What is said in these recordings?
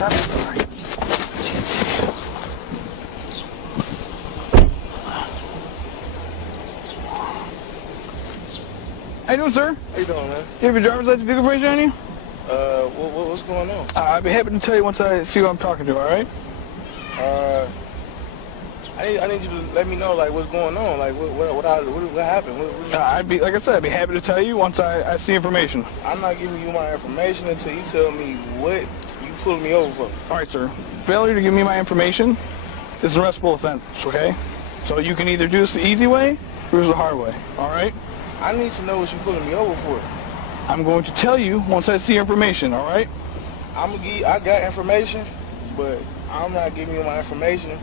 How you doing, sir? How you doing, man? You have your driver's license vehicle information on you? What's going on? I'd be happy to tell you once I see who I'm talking to, alright? I need you to let me know, like, what's going on, like, what happened? Like I said, I'd be happy to tell you once I see information. I'm not giving you my information until you tell me what you pulling me over for. Alright, sir. Failure to give me my information is an arrestable offense, okay? So you can either do this the easy way or the hard way, alright? I need to know what you're pulling me over for. I'm going to tell you once I see information, alright? I got information, but I'm not giving you my information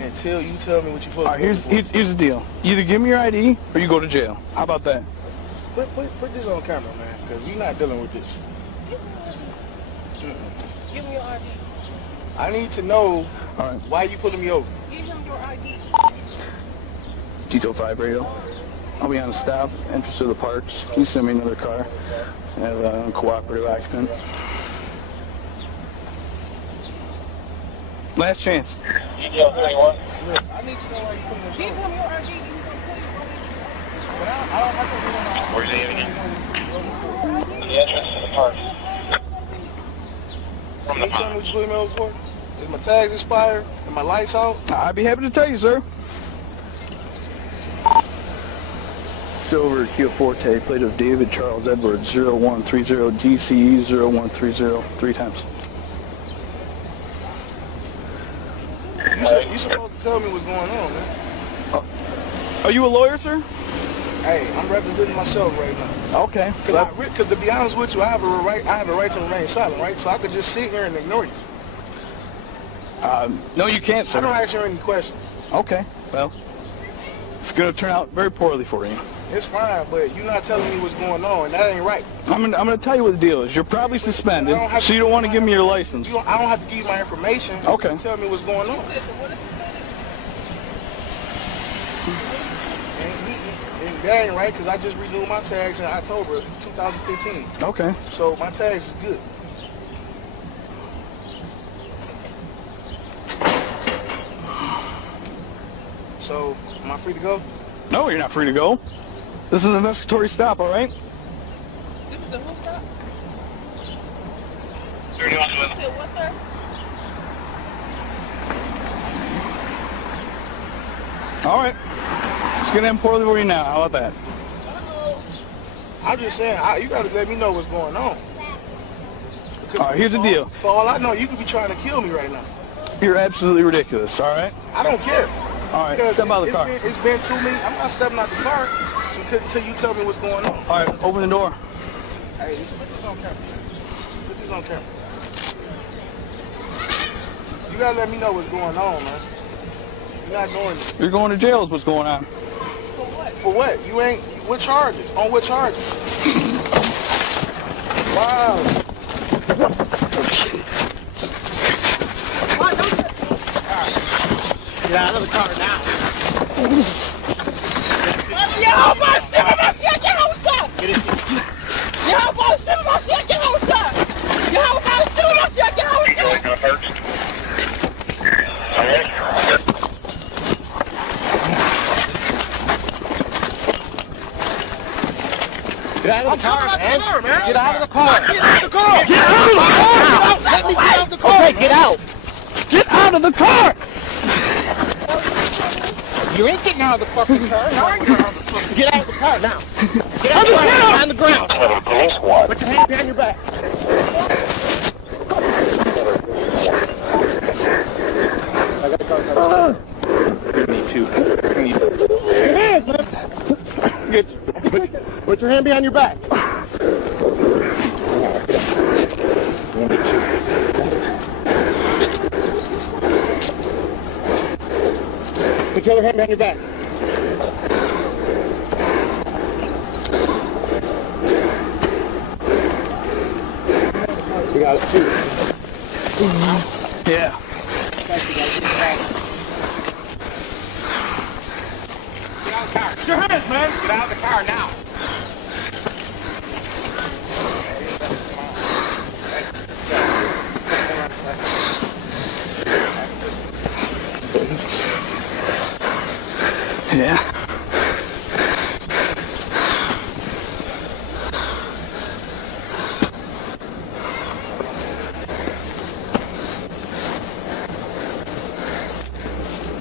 until you tell me what you're pulling me over for. Here's the deal. You either give me your ID or you go to jail. How about that? Put this on camera, man, because we're not dealing with this. Give me your ID. I need to know why you pulling me over. Give him your ID. Detail 5 radio. I'll be on a stop, entrance to the parks. Can you send me another car? I have a uncooperative occupant. Last chance. Detail 31. Look, I need to know why you pulling me over. Give him your ID. He's going to tell you what Where's the evening? The entrance to the park. Can you tell me what you pulling me over for? Is my tags expired? Are my lights out? I'd be happy to tell you, sir. Silver Kia Forte, plate of David Charles Edwards, 0130 DCE 0130, 3 times. You supposed to tell me what's going on, man. Are you a lawyer, sir? Hey, I'm representing myself right now. Okay. Because to be honest with you, I have a right to remain silent, right? So I could just sit here and ignore you. No, you can't, sir. I don't ask you any questions. Okay. Well, it's going to turn out very poorly for you. It's fine, but you're not telling me what's going on, and that ain't right. I'm gonna tell you what the deal is. You're probably suspended, so you don't want to give me your license. I don't have to give you my information. Okay. You tell me what's going on. And that ain't right, because I just renewed my tags in October 2015. Okay. So my tags is good. So, am I free to go? No, you're not free to go. This is an investigatory stop, all right? This is the who stop? 31 You said what, sir? All right. It's going to end poorly for you now. How about that? I'm just saying, you got to let me know what's going on. All right, here's the deal. For all I know, you could be trying to kill me right now. You're absolutely ridiculous, all right? I don't care. All right, Because step out of the car. It's been 2 minutes. I'm not stepping out the car until you tell me what's going on. All right, open the door. Hey, put this on camera. Put this on camera. You gotta let me know what's going on, man. You're not doing it. You're going to jail is what's going on. For what? For what? You ain't. What charges? On what charges? Wow. Get out of the car now. Yo, my shit, my shit, get outside! Yo, my shit, my shit, get outside! Yo, my shit, my shit, get outside! Get out of the car, man. Get out of the car. Get out of the car. Get out of the car. Let me get out of the car. Okay, get out. Get out of the car! You ain't getting out of the fucking car. Now you're out of the fucking. Get out of the car now. Get out of the car. Get on the ground. Put your hand behind your back. Me too. Your hands, man. Put your hand behind your back. Put your other hand behind your back. We got it too. Yeah. Get out of the car. Put your hands, man. Get out of the car now.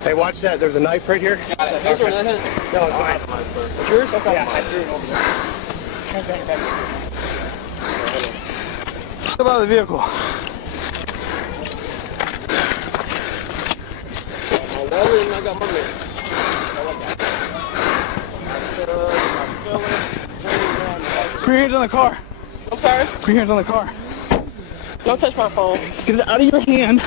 Hey, watch that. There's a knife right here. His or not his? No, it's mine. It's yours? Okay. Yeah, I threw it over there. Step out of the vehicle. My wallet and I got my meds. Put your hands on the car. I'm sorry? Put your hands on the car. Don't touch my phone. Get it out of your hand.